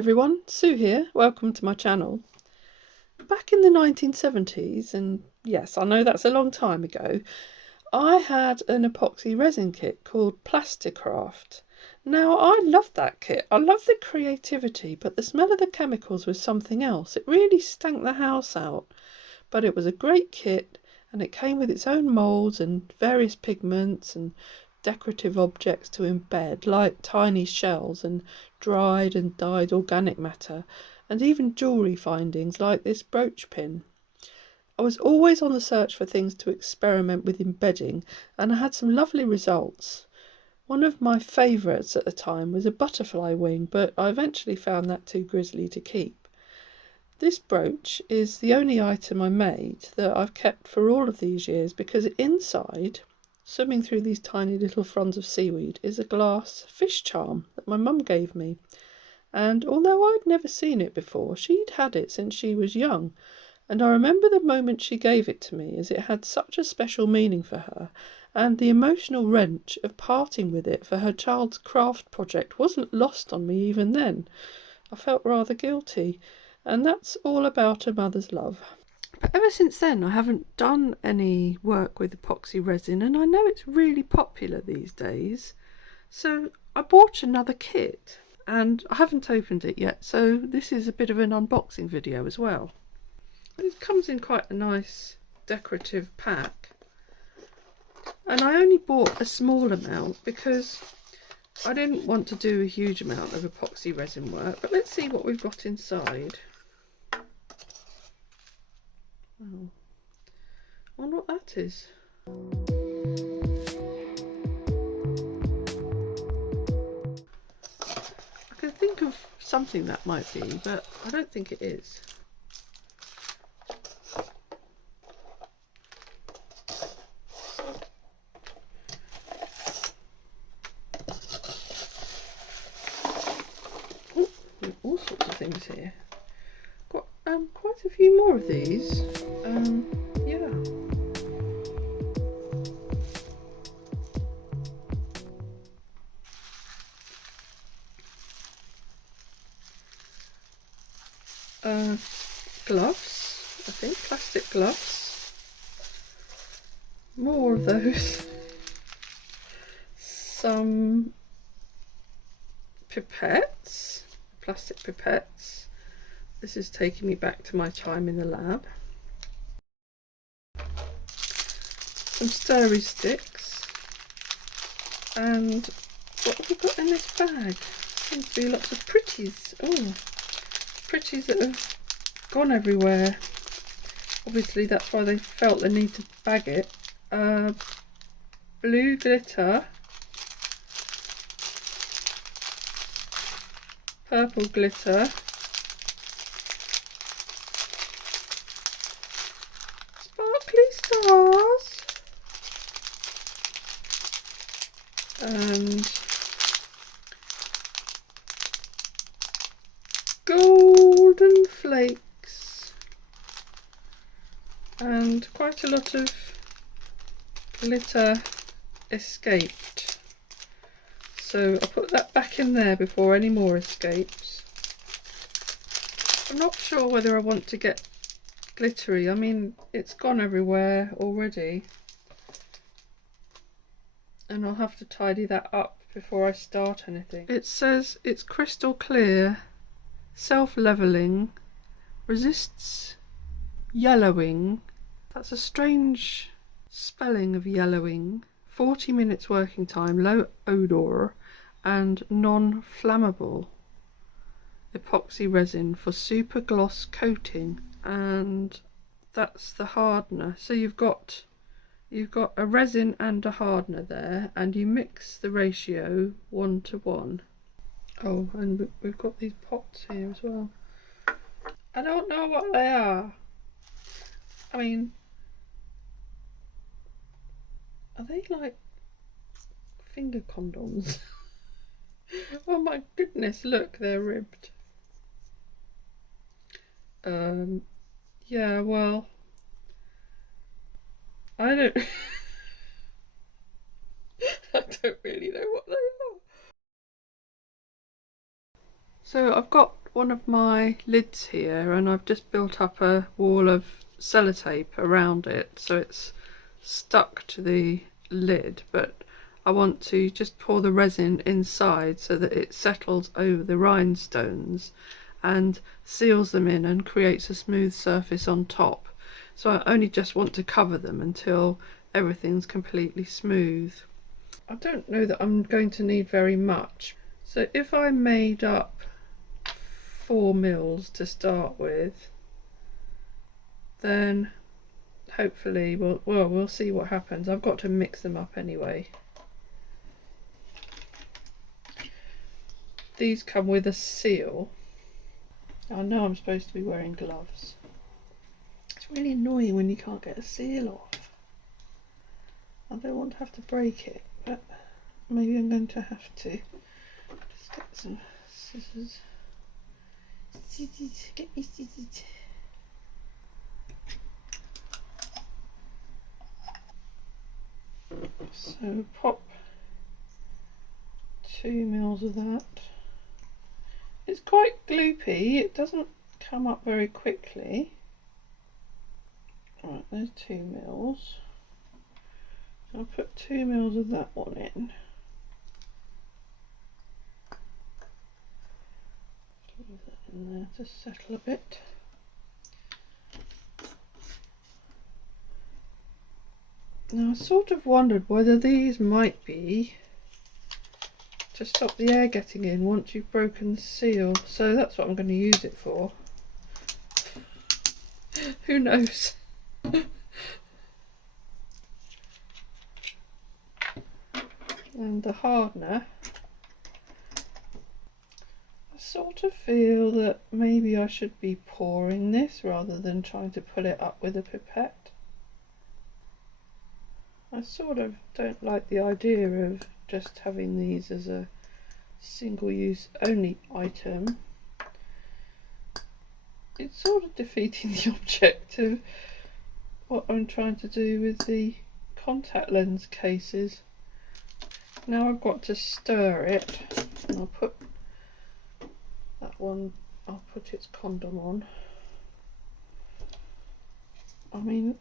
everyone, Sue here. Welcome to my channel. Back in the 1970s, and yes, I know that's a long time ago, I had an epoxy resin kit called Plasticraft. Now, I loved that kit. I loved the creativity, but the smell of the chemicals was something else. It really stank the house out. But it was a great kit, and it came with its own moulds and various pigments and decorative objects to embed, like tiny shells and dried and dyed organic matter, and even jewellery findings like this brooch pin. I was always on the search for things to experiment with embedding, and I had some lovely results. One of my favourites at the time was a butterfly wing, but I eventually found that too grisly to keep. This brooch is the only item I made that I've kept for all of these years, because inside, swimming through these tiny little fronds of seaweed, is a glass fish charm that my mum gave me. And although I'd never seen it before, she'd had it since she was young. And I remember the moment she gave it to me, as it had such a special meaning for her, and the emotional wrench of parting with it for her child's craft project wasn't lost on me even then. I felt rather guilty, and that's all about a mother's love. But ever since then, I haven't done any work with epoxy resin, and I know it's really popular these days. So I bought another kit, and I haven't opened it yet, so this is a bit of an unboxing video as well. It comes in quite a nice decorative pack, and I only bought a small amount because I didn't want to do a huge amount of epoxy resin work. But let's see what we've got inside. Oh, I wonder what that is. I can think of something that might be, but I don't think it is. Oh, all sorts of things here. Got quite a few more of these. Yeah. Gloves, I think, plastic gloves. More of those. Some pipettes, plastic pipettes. This is taking me back to my time in the lab. Some stirry sticks. And what have we got in this bag? Seems to be lots of pretties. Oh, pretties that have gone everywhere. Obviously that's why they felt the need to bag it. Blue glitter, purple glitter, sparkly stars, and golden flakes, and quite a lot of glitter escaped. So I'll put that back in there before any more escapes. I'm not sure whether I want to get glittery. I mean, it's gone everywhere already, and I'll have to tidy that up before I start anything. It says it's crystal clear, self-leveling, resists yellowing. That's a strange spelling of yellowing. 40 minutes working time, low odour, and non-flammable. Epoxy resin for super gloss coating, and that's the hardener. So you've got a resin and a hardener there, and you mix the ratio 1:1. Oh, and we've got these pots here as well. I don't know what they are. I mean, are they like finger condoms? Oh my goodness, look, they're ribbed. Yeah, well, I don't I don't really know what they are. So I've got one of my lids here and I've just built up a wall of sellotape around it so it's stuck to the lid, but I want to just pour the resin inside so that it settles over the rhinestones and seals them in and creates a smooth surface on top. So I only just want to cover them until everything's completely smooth. I don't know that I'm going to need very much. So if I made up 4 mils to start with, then hopefully we'll see what happens. I've got to mix them up anyway. These come with a seal. I know I'm supposed to be wearing gloves. It's really annoying when you can't get a seal off. I don't want to have to break it, but maybe I'm going to have to. Just get some scissors. Scissors, get me scissors. So pop 2 mils of that. It's quite gloopy, it doesn't come up very quickly. Right, there's 2 mils. I'll put 2 mils of that one in. Leave that in there to settle a bit. Now I sort of wondered whether these might be to stop the air getting in once you've broken the seal, so that's what I'm going to use it for. Who knows? And the hardener, I sort of feel that maybe I should be pouring this rather than trying to pull it up with a pipette. I sort of don't like the idea of just having these as a single use only item. It's sort of defeating the object of what I'm trying to do with the contact lens cases. Now I've got to stir it, and I'll put that one, I'll put its condom on. I mean,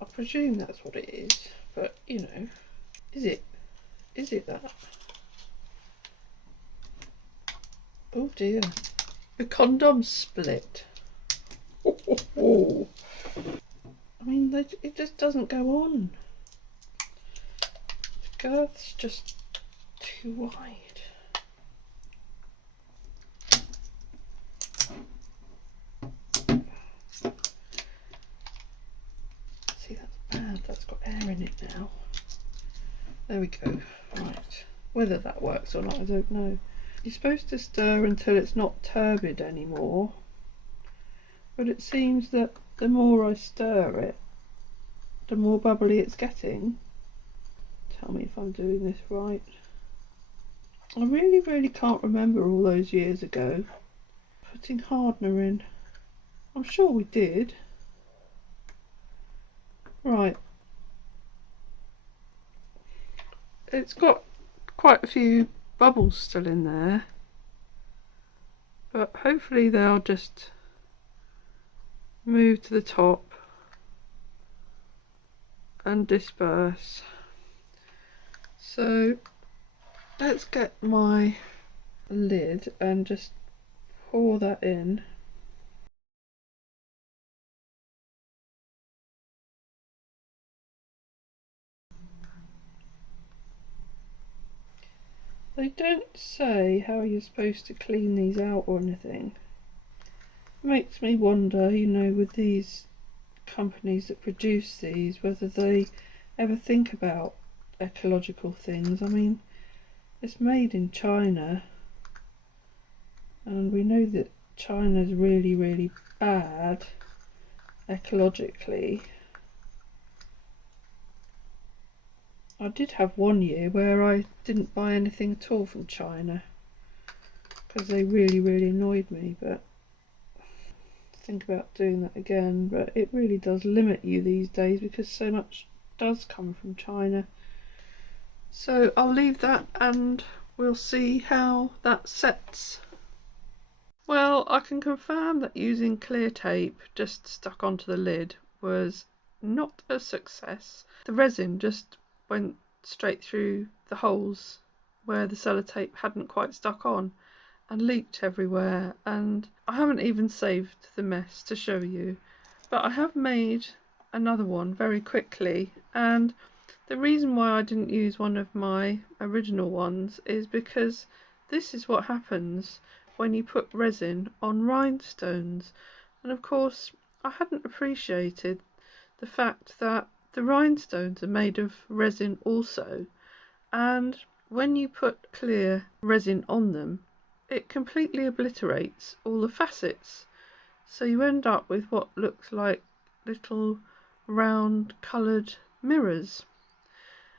I presume that's what it is, but you know, is it that? Oh dear, the condom's split. Oh. I mean, it just doesn't go on. The girth's just too wide. See, that's bad, that's got air in it now. There we go. Right, whether that works or not, I don't know. You're supposed to stir until it's not turbid anymore, but it seems that the more I stir it, the more bubbly it's getting. Tell me if I'm doing this right. I really can't remember all those years ago putting hardener in. I'm sure we did. Right. It's got quite a few bubbles still in there, but hopefully they'll just move to the top and disperse. So let's get my lid and just pour that in. They don't say how you're supposed to clean these out or anything. It makes me wonder, you know, with these companies that produce these, whether they ever think about ecological things. I mean, it's made in China, and we know that China's really bad ecologically. I did have one year where I didn't buy anything at all from China because they really annoyed me, but think about doing that again. But it really does limit you these days because so much does come from China. So I'll leave that and we'll see how that sets. Well, I can confirm that using clear tape just stuck onto the lid was not a success. The resin just went straight through the holes where the sellotape hadn't quite stuck on and leaked everywhere, and I haven't even saved the mess to show you, but I have made another one very quickly. And the reason why I didn't use one of my original ones is because this is what happens when you put resin on rhinestones. And of course I hadn't appreciated the fact that the rhinestones are made of resin also, and when you put clear resin on them it completely obliterates all the facets, so you end up with what looks like little round coloured mirrors.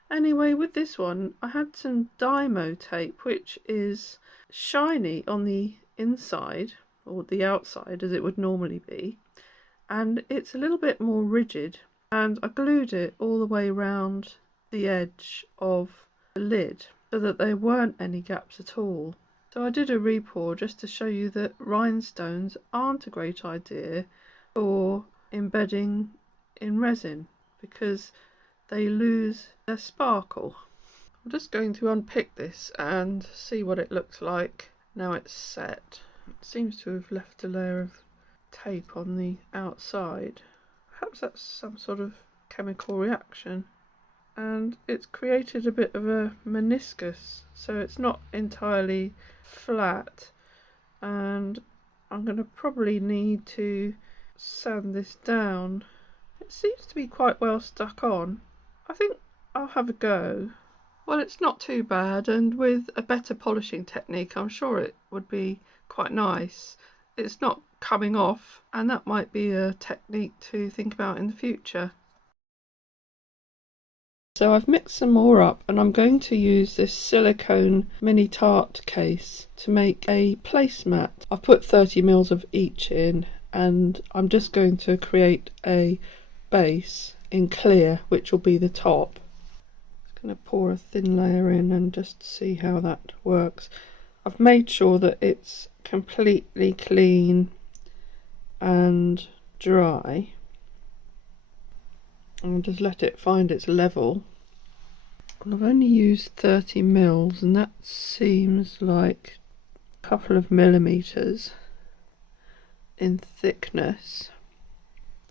Anyway, with this one I had some Dymo tape, which is shiny on the inside, or the outside as it would normally be, and it's a little bit more rigid, and I glued it all the way around the edge of the lid so that there weren't any gaps at all. So I did a repour just to show you that rhinestones aren't a great idea for embedding in resin because they lose their sparkle. I'm just going to unpick this and see what it looks like now it's set. It seems to have left a layer of tape on the outside. Perhaps that's some sort of chemical reaction, and it's created a bit of a meniscus, so it's not entirely flat, and I'm going to probably need to sand this down. It seems to be quite well stuck on. I think I'll have a go. Well, it's not too bad, and with a better polishing technique I'm sure it would be quite nice. It's not coming off, and that might be a technique to think about in the future. So I've mixed some more up, and I'm going to use this silicone mini tart case to make a placemat. I've put 30 ml of each in, and I'm just going to create a base in clear, which will be the top. I'm going to pour a thin layer in and just see how that works. I've made sure that it's completely clean and dry, and just let it find its level. And I've only used 30 ml, and that seems like a couple of millimeters in thickness.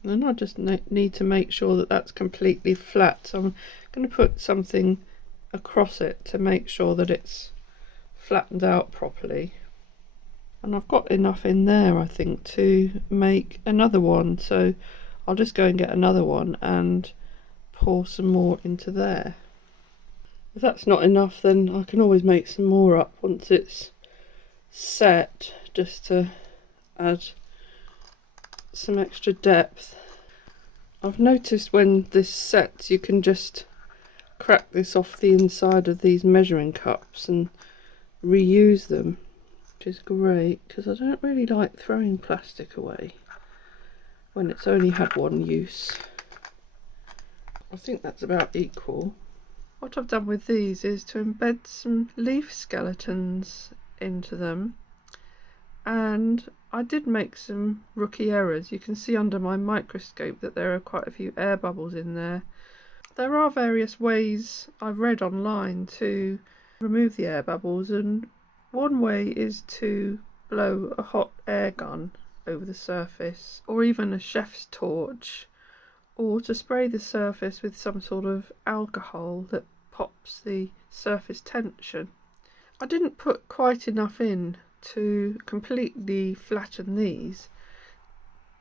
And then I just need to make sure that that's completely flat, so I'm going to put something across it to make sure that it's flattened out properly. And I've got enough in there, I think, to make another one, so I'll just go and get another one and pour some more into there. If that's not enough, then I can always make some more up once it's set, just to add some extra depth. I've noticed when this sets you can just crack this off the inside of these measuring cups and reuse them, which is great because I don't really like throwing plastic away when it's only had one use. I think that's about equal. What I've done with these is to embed some leaf skeletons into them, and I did make some rookie errors. You can see under my microscope that there are quite a few air bubbles in there. There are various ways I've read online to remove the air bubbles, and one way is to blow a hot air gun over the surface, or even a chef's torch, or to spray the surface with some sort of alcohol that pops the surface tension. I didn't put quite enough in to completely flatten these.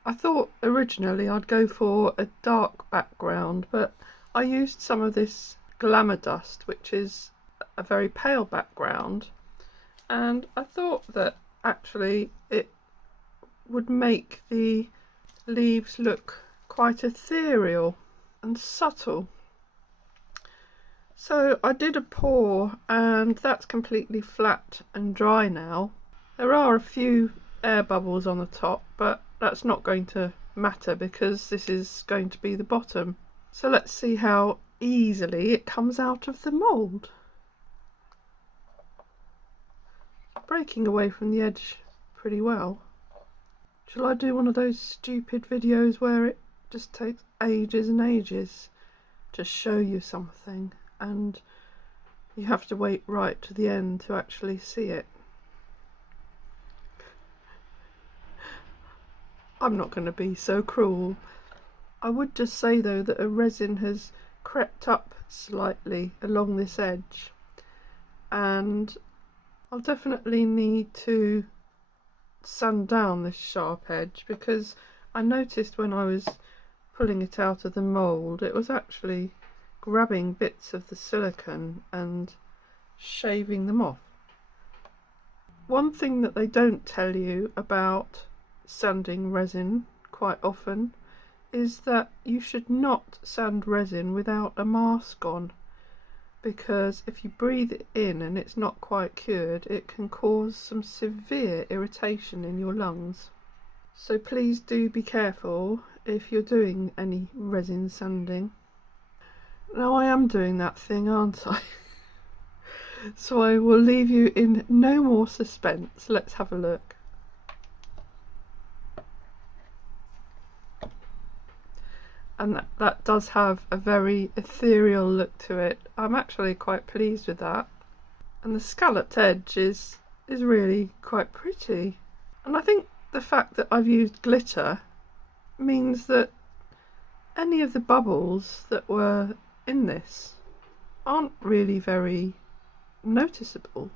I thought originally I'd go for a dark background, but I used some of this glamour dust, which is a very pale background, and I thought that actually it would make the leaves look quite ethereal and subtle. So I did a pour, and that's completely flat and dry now. There are a few air bubbles on the top, but that's not going to matter because this is going to be the bottom. So let's see how easily it comes out of the mould. Breaking away from the edge pretty well. Shall I do one of those stupid videos where it just takes ages and ages to show you something and you have to wait right to the end to actually see it? I'm not going to be so cruel. I would just say though that a resin has crept up slightly along this edge, and I'll definitely need to sand down this sharp edge, because I noticed when I was pulling it out of the mould it was actually grabbing bits of the silicone and shaving them off. One thing that they don't tell you about sanding resin quite often is that you should not sand resin without a mask on, because if you breathe it in and it's not quite cured, it can cause some severe irritation in your lungs. So please do be careful if you're doing any resin sanding. Now I am doing that thing, aren't I? So I will leave you in no more suspense. Let's have a look. And that does have a very ethereal look to it. I'm actually quite pleased with that. And the scalloped edge is really quite pretty. And I think the fact that I've used glitter means that any of the bubbles that were in this aren't really very noticeable.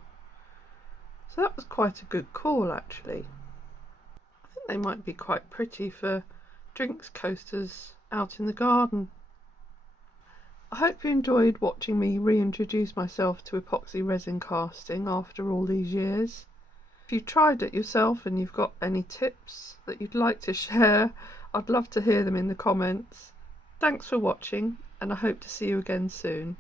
So that was quite a good call actually. I think they might be quite pretty for drinks coasters out in the garden. I hope you enjoyed watching me reintroduce myself to epoxy resin casting after all these years. If you've tried it yourself and you've got any tips that you'd like to share, I'd love to hear them in the comments. Thanks for watching, and I hope to see you again soon.